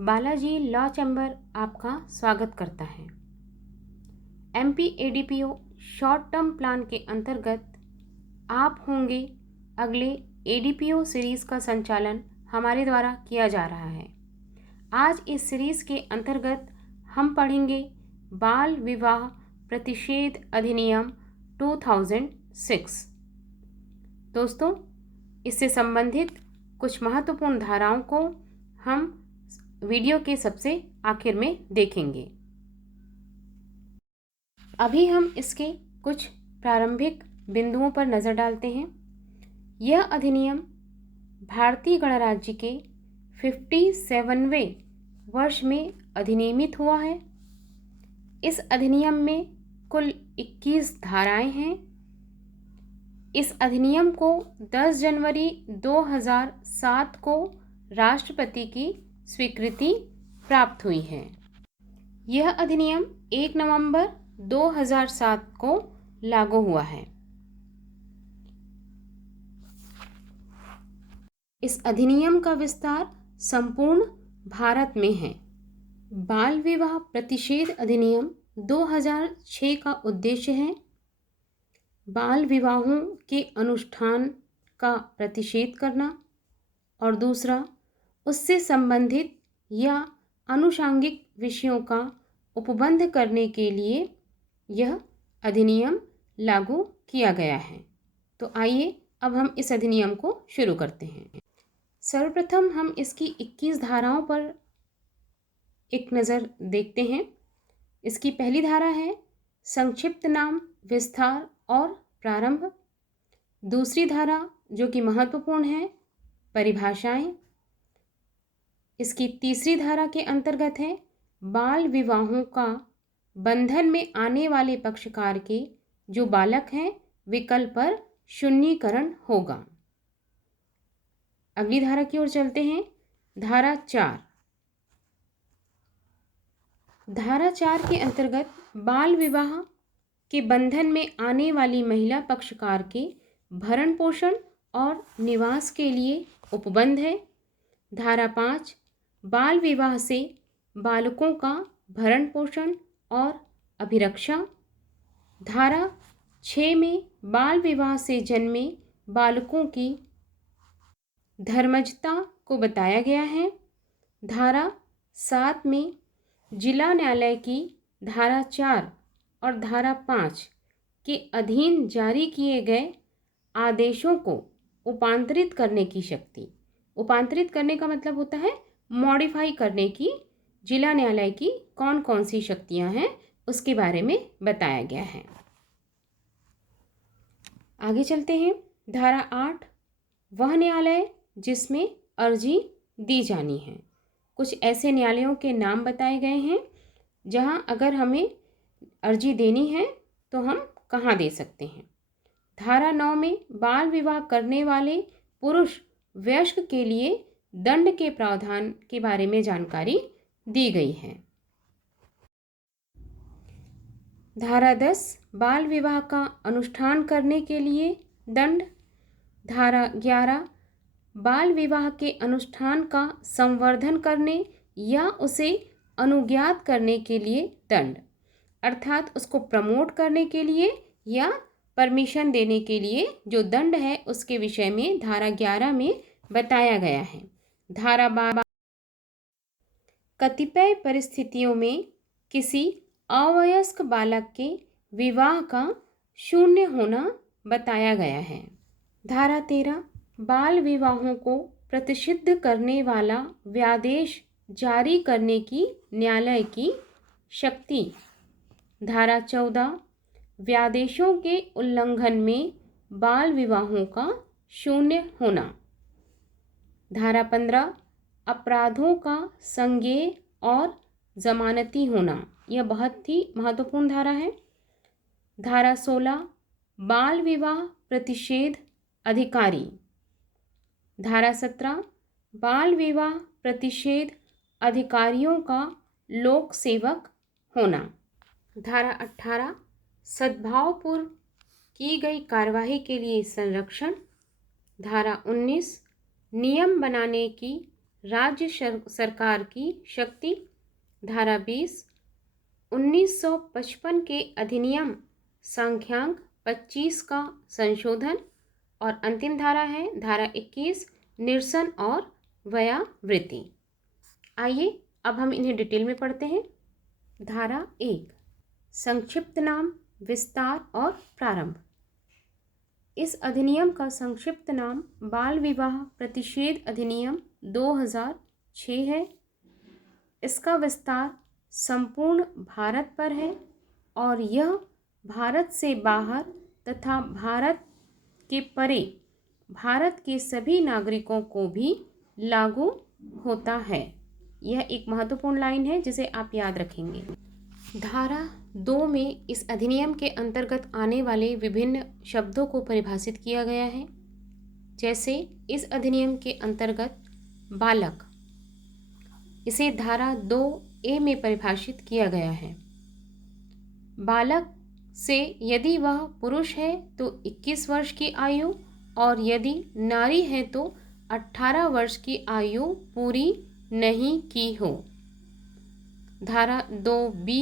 Balaji law chamber आपका स्वागत करता है। MP ADPO short term plan के अंतर्गत आप होंगे अगले एडीपीओ सीरीज़ का संचालन हमारे द्वारा किया जा रहा है। आज इस सीरीज़ के अंतर्गत हम पढ़ेंगे बाल विवाह प्रतिषेध अधिनियम 2006। दोस्तों, इससे संबंधित कुछ महत्वपूर्ण धाराओं को हम वीडियो के सबसे आखिर में देखेंगे। अभी हम इसके कुछ प्रारंभिक बिंदुओं पर नज़र डालते हैं। यह अधिनियम भारतीय गणराज्य के 57वें वर्ष में अधिनियमित हुआ है। इस अधिनियम में कुल 21 धाराएं हैं। इस अधिनियम को 10 जनवरी 2007 को राष्ट्रपति की स्वीकृति प्राप्त हुई है। यह अधिनियम 1 नवंबर 2007 को लागू हुआ है। इस अधिनियम का विस्तार संपूर्ण भारत में है। बाल विवाह प्रतिषेध अधिनियम 2006 का उद्देश्य है बाल विवाहों के अनुष्ठान का प्रतिषेध करना और दूसरा उससे संबंधित या आनुषंगिक विषयों का उपबंध करने के लिए यह अधिनियम लागू किया गया है। तो आइए अब हम इस अधिनियम को शुरू करते हैं। सर्वप्रथम हम इसकी 21 धाराओं पर एक नज़र देखते हैं। इसकी पहली धारा है संक्षिप्त नाम, विस्तार और प्रारंभ। दूसरी धारा जो कि महत्वपूर्ण है, परिभाषाएं। इसकी तीसरी धारा के अंतर्गत है बाल विवाहों का बंधन में आने वाले पक्षकार के जो बालक हैं विकल्प पर शून्यीकरण होगा। अगली धारा की ओर चलते हैं। धारा 4। धारा 4 के अंतर्गत बाल विवाह के बंधन में आने वाली महिला पक्षकार के भरण पोषण और निवास के लिए उपबंध है। धारा 5 बाल विवाह से बालकों का भरण पोषण और अभिरक्षा। धारा 6 में बाल विवाह से जन्मे बालकों की धर्मजता को बताया गया है। धारा 7 में जिला न्यायालय की धारा 4 और धारा 5 के अधीन जारी किए गए आदेशों को उपांतरित करने की शक्ति। उपांतरित करने का मतलब होता है मॉडिफाई करने की। जिला न्यायालय की कौन कौन सी शक्तियां हैं उसके बारे में बताया गया है। आगे चलते हैं। धारा 8 वह न्यायालय जिसमें अर्जी दी जानी है। कुछ ऐसे न्यायालयों के नाम बताए गए हैं जहां अगर हमें अर्जी देनी है तो हम कहाँ दे सकते हैं। धारा 9 में बाल विवाह करने वाले पुरुष वयस्क के लिए दंड के प्रावधान के बारे में जानकारी दी गई है। धारा 10 बाल विवाह का अनुष्ठान करने के लिए दंड। धारा 11 बाल विवाह के अनुष्ठान का संवर्धन करने या उसे अनुज्ञात करने के लिए दंड, अर्थात उसको प्रमोट करने के लिए या परमिशन देने के लिए जो दंड है उसके विषय में धारा 11 में बताया गया है। धारा 12 कतिपय परिस्थितियों में किसी अवयस्क बालक के विवाह का शून्य होना बताया गया है। धारा 13 बाल विवाहों को प्रतिषिद्ध करने वाला व्यादेश जारी करने की न्यायालय की शक्ति। धारा 14 व्यादेशों के उल्लंघन में बाल विवाहों का शून्य होना। धारा 15 अपराधों का संज्ञेय और जमानती होना। यह बहुत ही महत्वपूर्ण धारा है। धारा 16 बाल विवाह प्रतिषेध अधिकारी। धारा 17 बाल विवाह प्रतिषेध अधिकारियों का लोक सेवक होना। धारा 18 सद्भावपूर्व की गई कार्यवाही के लिए संरक्षण। धारा 19 नियम बनाने की राज्य सरकार की शक्ति। धारा 20 1955 के अधिनियम संख्यांक 25 का संशोधन। और अंतिम धारा है धारा 21 निरसन और व्यावृत्ति। आइए अब हम इन्हें डिटेल में पढ़ते हैं। धारा 1 संक्षिप्त नाम, विस्तार और प्रारंभ। इस अधिनियम का संक्षिप्त नाम बाल विवाह प्रतिषेध अधिनियम 2006 है। इसका विस्तार संपूर्ण भारत पर है और यह भारत से बाहर तथा भारत के परे भारत के सभी नागरिकों को भी लागू होता है। यह एक महत्वपूर्ण लाइन है जिसे आप याद रखेंगे। धारा 2 में इस अधिनियम के अंतर्गत आने वाले विभिन्न शब्दों को परिभाषित किया गया है। जैसे इस अधिनियम के अंतर्गत बालक, इसे धारा 2A में परिभाषित किया गया है। बालक से यदि वह पुरुष है तो 21 वर्ष की आयु और यदि नारी है तो 18 वर्ष की आयु पूरी नहीं की हो। धारा 2B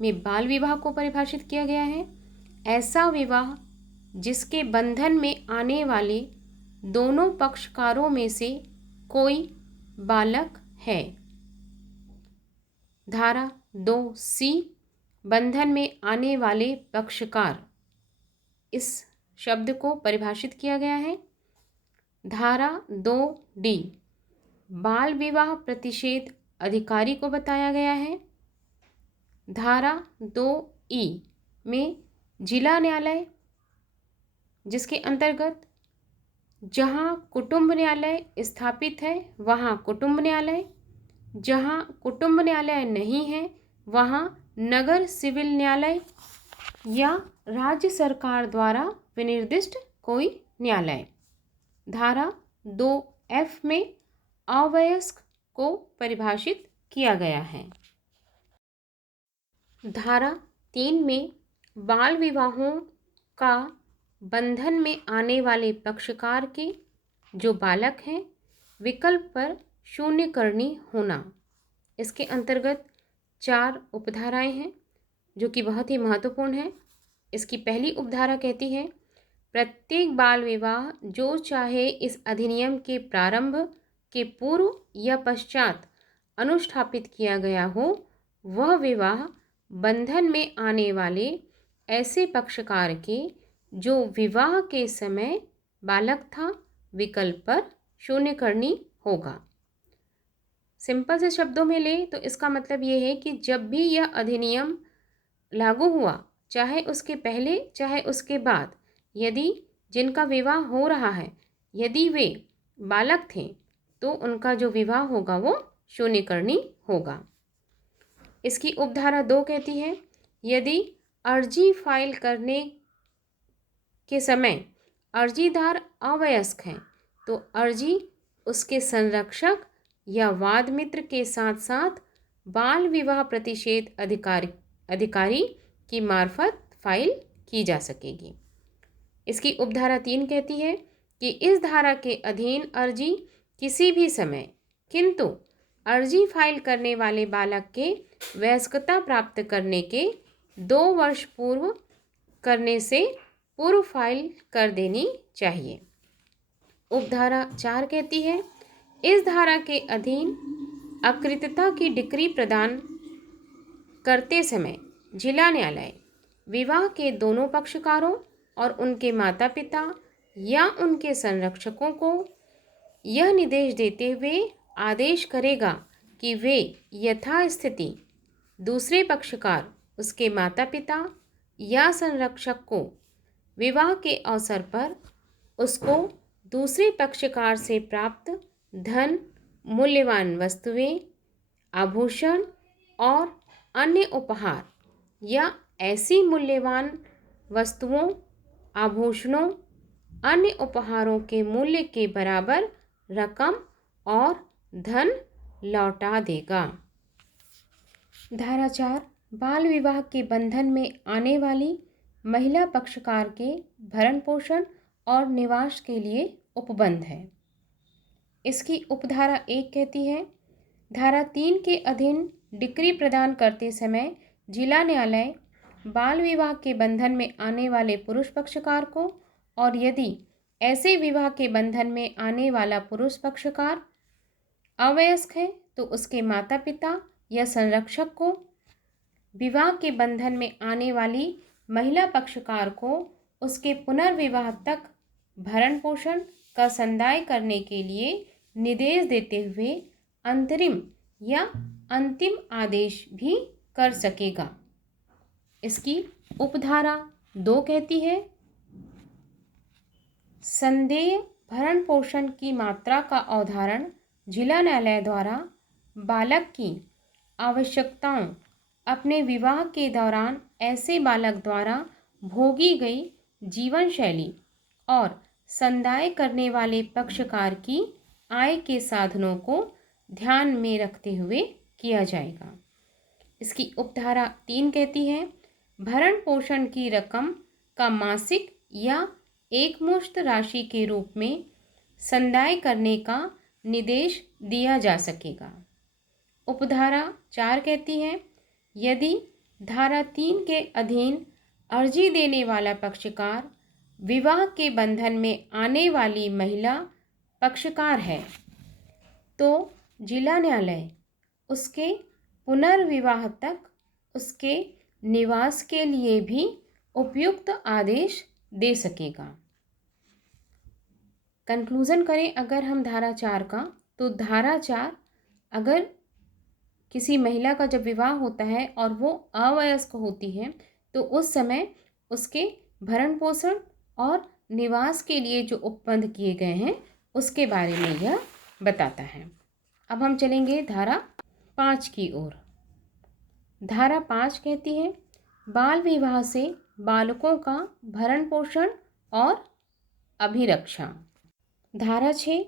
में बाल विवाह को परिभाषित किया गया है। ऐसा विवाह जिसके बंधन में आने वाले दोनों पक्षकारों में से कोई बालक है। धारा 2C बंधन में आने वाले पक्षकार, इस शब्द को परिभाषित किया गया है। धारा 2D बाल विवाह प्रतिषेध अधिकारी को बताया गया है। धारा 2E में जिला न्यायालय, जिसके अंतर्गत जहां कुटुंब न्यायालय स्थापित है वहां कुटुंब न्यायालय, जहां कुटुंब न्यायालय नहीं है वहां नगर सिविल न्यायालय या राज्य सरकार द्वारा विनिर्दिष्ट कोई न्यायालय। धारा 2F में अवयस्क को परिभाषित किया गया है। धारा 3 में बाल विवाहों का बंधन में आने वाले पक्षकार के जो बालक हैं विकल्प पर शून्यकर्णी होना। इसके अंतर्गत 4 उपधाराएं हैं जो कि बहुत ही महत्वपूर्ण है। इसकी पहली उपधारा कहती है प्रत्येक बाल विवाह जो चाहे इस अधिनियम के प्रारंभ के पूर्व या पश्चात अनुष्ठापित किया गया हो, वह विवाह बंधन में आने वाले ऐसे पक्षकार के जो विवाह के समय बालक था विकल्प पर शून्यकर्णी होगा। सिंपल से शब्दों में ले तो इसका मतलब ये है कि जब भी यह अधिनियम लागू हुआ, चाहे उसके पहले चाहे उसके बाद, यदि जिनका विवाह हो रहा है यदि वे बालक थे तो उनका जो विवाह होगा वो शून्यकर्णी होगा। इसकी उपधारा 2 कहती है यदि अर्जी फाइल करने के समय अर्जीदार अवयस्क है तो अर्जी उसके संरक्षक या वाद मित्र के साथ साथ बाल विवाह प्रतिषेध अधिकारी की मार्फत फाइल की जा सकेगी। इसकी उपधारा 3 कहती है कि इस धारा के अधीन अर्जी किसी भी समय, किंतु अर्जी फाइल करने वाले बालक के वयस्कता प्राप्त करने के 2 वर्ष पूर्व करने से पूर्व फाइल कर देनी चाहिए। उपधारा 4 कहती है इस धारा के अधीन अकृतता की डिक्री प्रदान करते समय जिला न्यायालय विवाह के दोनों पक्षकारों और उनके माता पिता या उनके संरक्षकों को यह निर्देश देते हुए आदेश करेगा कि वे यथास्थिति दूसरे पक्षकार, उसके माता पिता या संरक्षक को विवाह के अवसर पर उसको दूसरे पक्षकार से प्राप्त धन, मूल्यवान वस्तुएं, आभूषण और अन्य उपहार या ऐसी मूल्यवान वस्तुओं, आभूषणों, अन्य उपहारों के मूल्य के बराबर रकम और धन लौटा देगा। धारा 4 बाल विवाह के बंधन में आने वाली महिला पक्षकार के भरण पोषण और निवास के लिए उपबंध है। इसकी उपधारा 1 कहती है, धारा 3 के अधीन डिक्री प्रदान करते समय जिला न्यायालय बाल विवाह के बंधन में आने वाले पुरुष पक्षकार को, और यदि ऐसे विवाह के बंधन में आने वाला पुरुष पक्षकार अवयस्क है तो उसके माता पिता या संरक्षक को, विवाह के बंधन में आने वाली महिला पक्षकार को उसके पुनर्विवाह तक भरण पोषण का संदाय करने के लिए निर्देश देते हुए अंतरिम या अंतिम आदेश भी कर सकेगा। इसकी उपधारा 2 कहती है, संदेय भरण पोषण की मात्रा का अवधारण जिला न्यायालय द्वारा बालक की आवश्यकताओं अपने विवाह के दौरान ऐसे बालक द्वारा भोगी गई जीवन शैली और संदाय करने वाले पक्षकार की आय के साधनों को ध्यान में रखते हुए किया जाएगा। इसकी उपधारा 3 कहती है, भरण पोषण की रकम का मासिक या एकमुश्त राशि के रूप में संदाय करने का निर्देश दिया जा सकेगा। उपधारा 4 कहती है, यदि धारा 3 के अधीन अर्जी देने वाला पक्षकार विवाह के बंधन में आने वाली महिला पक्षकार है तो जिला न्यायालय उसके पुनर्विवाह तक उसके निवास के लिए भी उपयुक्त आदेश दे सकेगा। कंक्लूज़न करें अगर हम धारा 4 का, तो धारा 4 अगर किसी महिला का जब विवाह होता है और वो अवयस्क होती है तो उस समय उसके भरण पोषण और निवास के लिए जो उपबंध किए गए हैं उसके बारे में यह बताता है। अब हम चलेंगे धारा 5 की ओर। धारा 5 कहती है, बाल विवाह से बालकों का भरण पोषण और अभिरक्षा। धारा 6,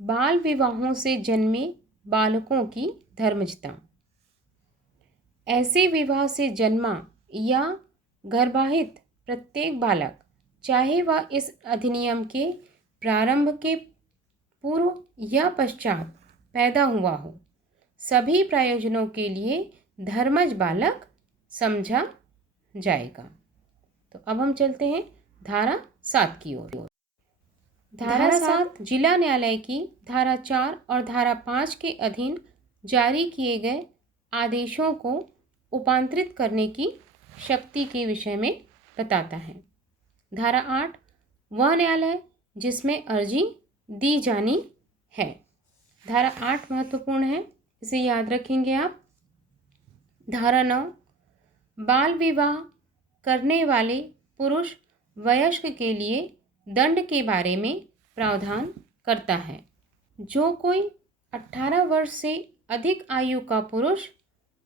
बाल विवाहों से जन्मे बालकों की धर्मजता। ऐसे विवाह से जन्मा या गर्भाहित प्रत्येक बालक, चाहे वह इस अधिनियम के प्रारंभ के पूर्व या पश्चात पैदा हुआ हो, सभी प्रयोजनों के लिए धर्मज बालक समझा जाएगा। तो अब हम चलते हैं धारा 7 की ओर। धारा 7 जिला न्यायालय की धारा 4 और धारा 5 के अधीन जारी किए गए आदेशों को उपांतरित करने की शक्ति के विषय में बताता है। धारा 8, वह न्यायालय जिसमें अर्जी दी जानी है। धारा 8 महत्वपूर्ण है, इसे याद रखेंगे आप। धारा 9, बाल विवाह करने वाले पुरुष वयस्क के लिए दंड के बारे में प्रावधान करता है। जो कोई 18 वर्ष से अधिक आयु का पुरुष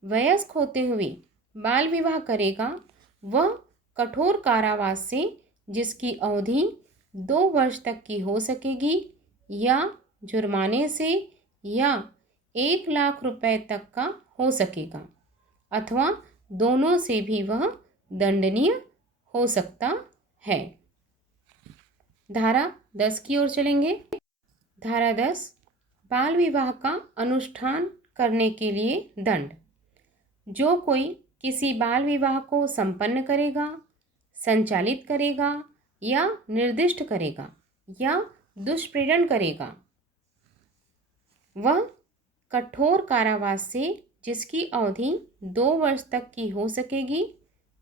वयस्क होते हुए बाल विवाह करेगा, वह कठोर कारावास से जिसकी अवधि 2 वर्ष तक की हो सकेगी या जुर्माने से या 1 लाख रुपए तक का हो सकेगा अथवा दोनों से भी वह दंडनीय हो सकता है। धारा 10 की ओर चलेंगे। धारा 10, बाल विवाह का अनुष्ठान करने के लिए दंड। जो कोई किसी बाल विवाह को संपन्न करेगा, संचालित करेगा या निर्दिष्ट करेगा या दुष्प्रेरण करेगा, वह कठोर कारावास से जिसकी अवधि 2 वर्ष तक की हो सकेगी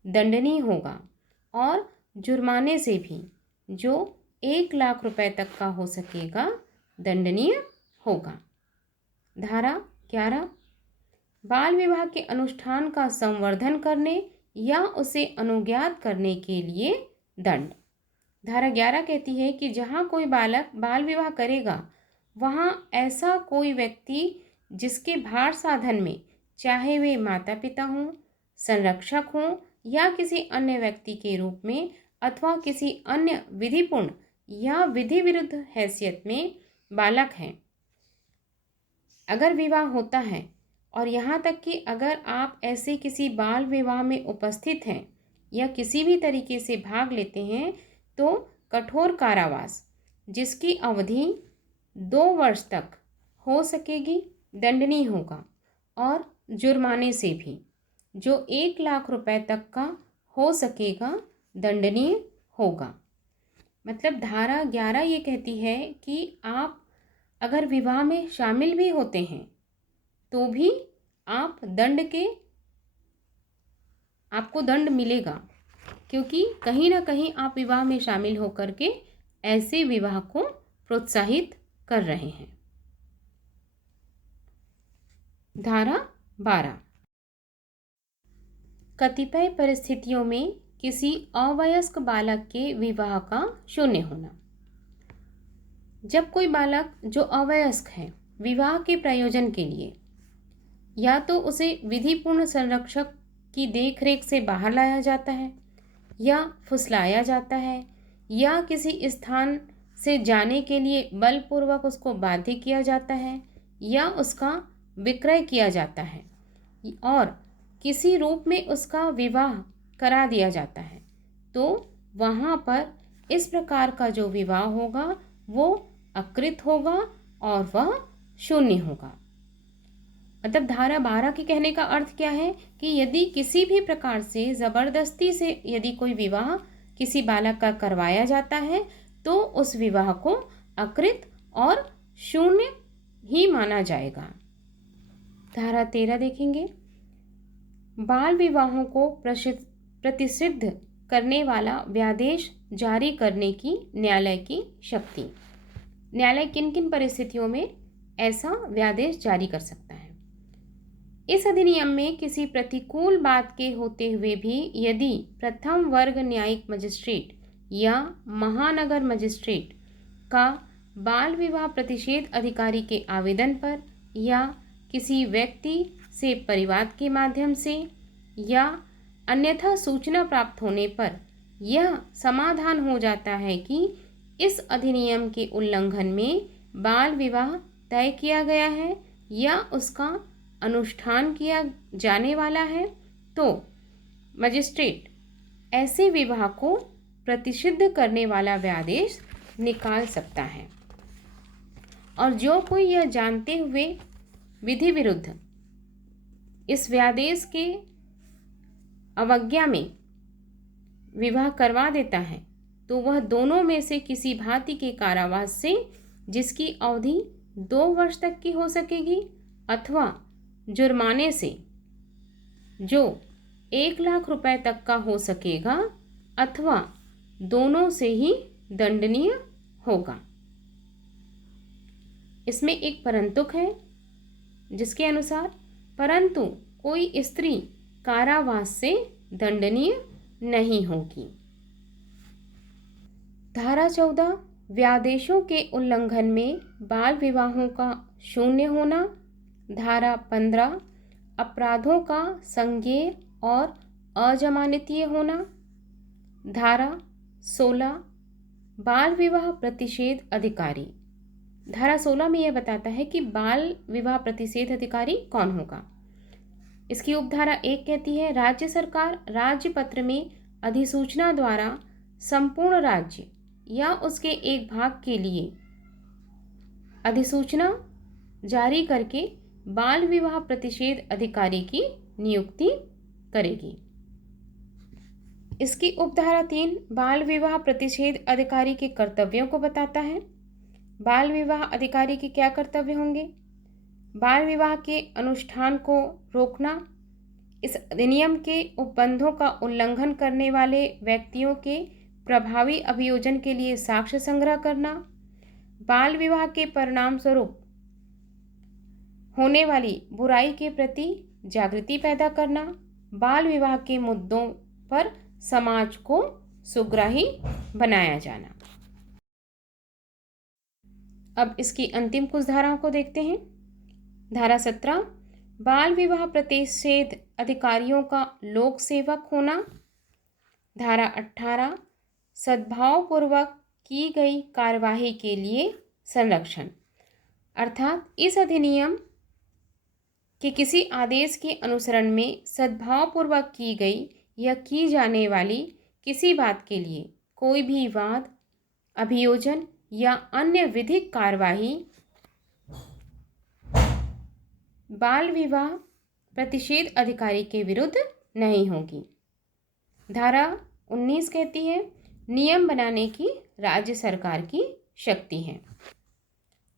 दंडनीय होगा और जुर्माने से भी जो 1 लाख रुपए तक का हो सकेगा दंडनीय होगा। धारा 11, बाल विवाह के अनुष्ठान का संवर्धन करने या उसे अनुज्ञात करने के लिए दंड। धारा 11 कहती है कि जहाँ कोई बालक बाल विवाह करेगा वहाँ ऐसा कोई व्यक्ति जिसके भार साधन में, चाहे वे माता पिता हों, संरक्षक हों या किसी अन्य व्यक्ति के रूप में अथवा किसी अन्य विधिपूर्ण या विधि विरुद्ध हैसियत में बालक हैं, अगर विवाह होता है और यहाँ तक कि अगर आप ऐसे किसी बाल विवाह में उपस्थित हैं या किसी भी तरीके से भाग लेते हैं तो कठोर कारावास जिसकी अवधि 2 वर्ष तक हो सकेगी, दंडनीय होगा, और जुर्माने से भी जो 1 लाख रुपए तक का हो सकेगा, दंडनीय होगा। मतलब धारा 11 ये कहती है कि आप अगर विवाह में शामिल भी होते हैं तो भी आपको दंड मिलेगा, क्योंकि कहीं ना कहीं आप विवाह में शामिल होकर के ऐसे विवाह को प्रोत्साहित कर रहे हैं। धारा 12, कतिपय परिस्थितियों में किसी अवयस्क बालक के विवाह का शून्य होना। जब कोई बालक जो अवयस्क है विवाह के प्रयोजन के लिए या तो उसे विधिपूर्ण संरक्षक की देखरेख से बाहर लाया जाता है, या फुसलाया जाता है, या किसी स्थान से जाने के लिए बलपूर्वक उसको बाध्य किया जाता है, या उसका विक्रय किया जाता है, और किसी रूप में उसका विवाह करा दिया जाता है, तो वहाँ पर इस प्रकार का जो विवाह होगा वो अकृत होगा और वह शून्य होगा। मतलब धारा 12 के कहने का अर्थ क्या है कि यदि किसी भी प्रकार से ज़बरदस्ती से यदि कोई विवाह किसी बालक का करवाया जाता है तो उस विवाह को अकृत और शून्य ही माना जाएगा। धारा 13 देखेंगे, बाल विवाहों को प्रतिसिद्ध करने वाला व्यादेश जारी करने की न्यायालय की शक्ति। न्यायालय किन किन परिस्थितियों में ऐसा व्यादेश जारी कर सकता है? इस अधिनियम में किसी प्रतिकूल बात के होते हुए भी यदि प्रथम वर्ग न्यायिक मजिस्ट्रेट या महानगर मजिस्ट्रेट का बाल विवाह प्रतिषेध अधिकारी के आवेदन पर या किसी व्यक्ति से परिवाद के माध्यम से या अन्यथा सूचना प्राप्त होने पर यह समाधान हो जाता है कि इस अधिनियम के उल्लंघन में बाल विवाह तय किया गया है या उसका अनुष्ठान किया जाने वाला है, तो मजिस्ट्रेट ऐसे विवाह को प्रतिषिद्ध करने वाला व्यादेश निकाल सकता है। और जो कोई यह जानते हुए विधि विरुद्ध इस व्यादेश के अवज्ञा में विवाह करवा देता है तो वह दोनों में से किसी भांति के कारावास से जिसकी अवधि 2 वर्ष तक की हो सकेगी अथवा जुर्माने से जो 1 लाख रुपए तक का हो सकेगा अथवा दोनों से ही दंडनीय होगा। इसमें एक परंतुक है जिसके अनुसार परंतु कोई स्त्री कारावास से दंडनीय नहीं होगी। धारा 14, व्यादेशों के उल्लंघन में बाल विवाहों का शून्य होना। धारा 15, अपराधों का संज्ञेय और अजमानतीय होना। धारा 16, बाल विवाह प्रतिषेध अधिकारी। धारा 16 में यह बताता है कि बाल विवाह प्रतिषेध अधिकारी कौन होगा। इसकी उपधारा 1 कहती है, राज्य सरकार राज्य पत्र में अधिसूचना द्वारा संपूर्ण राज्य या उसके एक भाग के लिए अधिसूचना जारी करके बाल विवाह प्रतिषेध अधिकारी की नियुक्ति करेगी। इसकी उपधारा 3 बाल विवाह प्रतिषेध अधिकारी के कर्तव्यों को बताता है। बाल विवाह अधिकारी के क्या कर्तव्य होंगे? बाल विवाह के अनुष्ठान को रोकना, इस अधिनियम के उपबंधों का उल्लंघन करने वाले व्यक्तियों के प्रभावी अभियोजन के लिए साक्ष्य संग्रह करना, बाल विवाह के परिणाम स्वरूप होने वाली बुराई के प्रति जागृति पैदा करना, बाल विवाह के मुद्दों पर समाज को सुग्राही बनाया जाना। अब इसकी अंतिम कुछ धाराओं को देखते हैं। धारा 17, बाल विवाह प्रतिषेध अधिकारियों का लोक सेवक होना। धारा 18, सद्भावपूर्वक की गई कार्यवाही के लिए संरक्षण, अर्थात इस अधिनियम के किसी आदेश के अनुसरण में सद्भावपूर्वक की गई या की जाने वाली किसी बात के लिए कोई भी वाद, अभियोजन या अन्य विधिक कार्यवाही बाल विवाह प्रतिषेध अधिकारी के विरुद्ध नहीं होगी। धारा 19 कहती है नियम बनाने की राज्य सरकार की शक्ति है।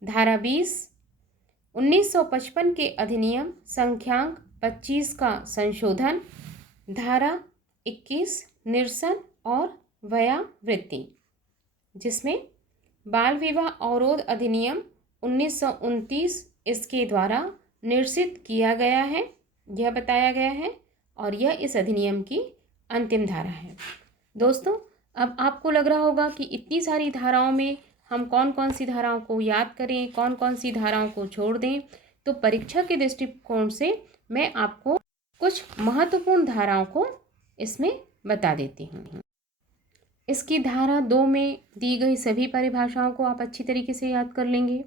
धारा 20 1955 के अधिनियम संख्यांक 25 का संशोधन। धारा 21 निरसन और व्यावृत्ति, जिसमें बाल विवाह अवरोध अधिनियम 1929 इसके द्वारा निरसित किया गया है, यह बताया गया है और यह इस अधिनियम की अंतिम धारा है। दोस्तों, अब आपको लग रहा होगा कि इतनी सारी धाराओं में हम कौन कौन सी धाराओं को याद करें, कौन कौन सी धाराओं को छोड़ दें। तो परीक्षा के दृष्टिकोण से मैं आपको कुछ महत्वपूर्ण धाराओं को इसमें बता देती हूँ। इसकी धारा 2 में दी गई सभी परिभाषाओं को आप अच्छी तरीके से याद कर लेंगे।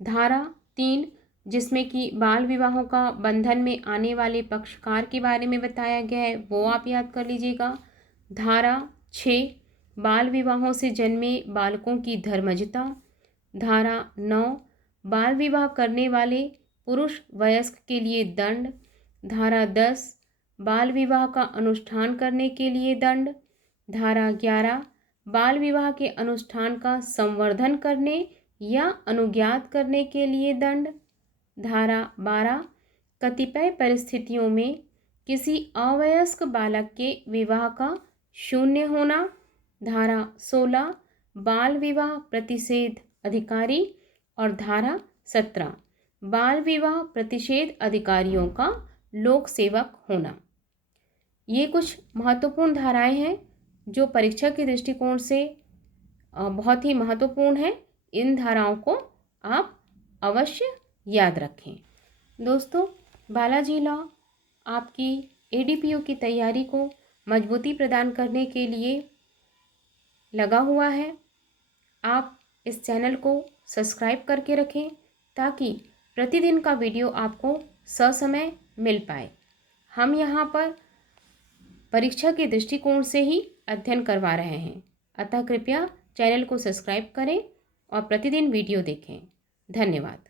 धारा 3 जिसमें कि बाल विवाहों का बंधन में आने वाले पक्षकार के बारे में बताया गया है, वो आप याद कर लीजिएगा। धारा 6 बाल विवाहों से जन्मे बालकों की धर्मजता। धारा 9 बाल विवाह करने वाले पुरुष वयस्क के लिए दंड। धारा 10 बाल विवाह का अनुष्ठान करने के लिए दंड। धारा 11 बाल विवाह के अनुष्ठान का संवर्धन करने या अनुज्ञात करने के लिए दंड। धारा 12 कतिपय परिस्थितियों में किसी अवयस्क बालक के विवाह का शून्य होना। धारा 16 बाल विवाह प्रतिषेध अधिकारी और धारा 17 बाल विवाह प्रतिषेध अधिकारियों का लोक सेवक होना। ये कुछ महत्वपूर्ण धाराएं हैं जो परीक्षा के दृष्टिकोण से बहुत ही महत्वपूर्ण है। इन धाराओं को आप अवश्य याद रखें। दोस्तों, बालाजी लॉ आपकी ADPO की तैयारी को मजबूती प्रदान करने के लिए लगा हुआ है। आप इस चैनल को सब्सक्राइब करके रखें ताकि प्रतिदिन का वीडियो आपको ससमय मिल पाए। हम यहाँ पर परीक्षा के दृष्टिकोण से ही अध्ययन करवा रहे हैं, अतः कृपया चैनल को सब्सक्राइब करें और प्रतिदिन वीडियो देखें। धन्यवाद।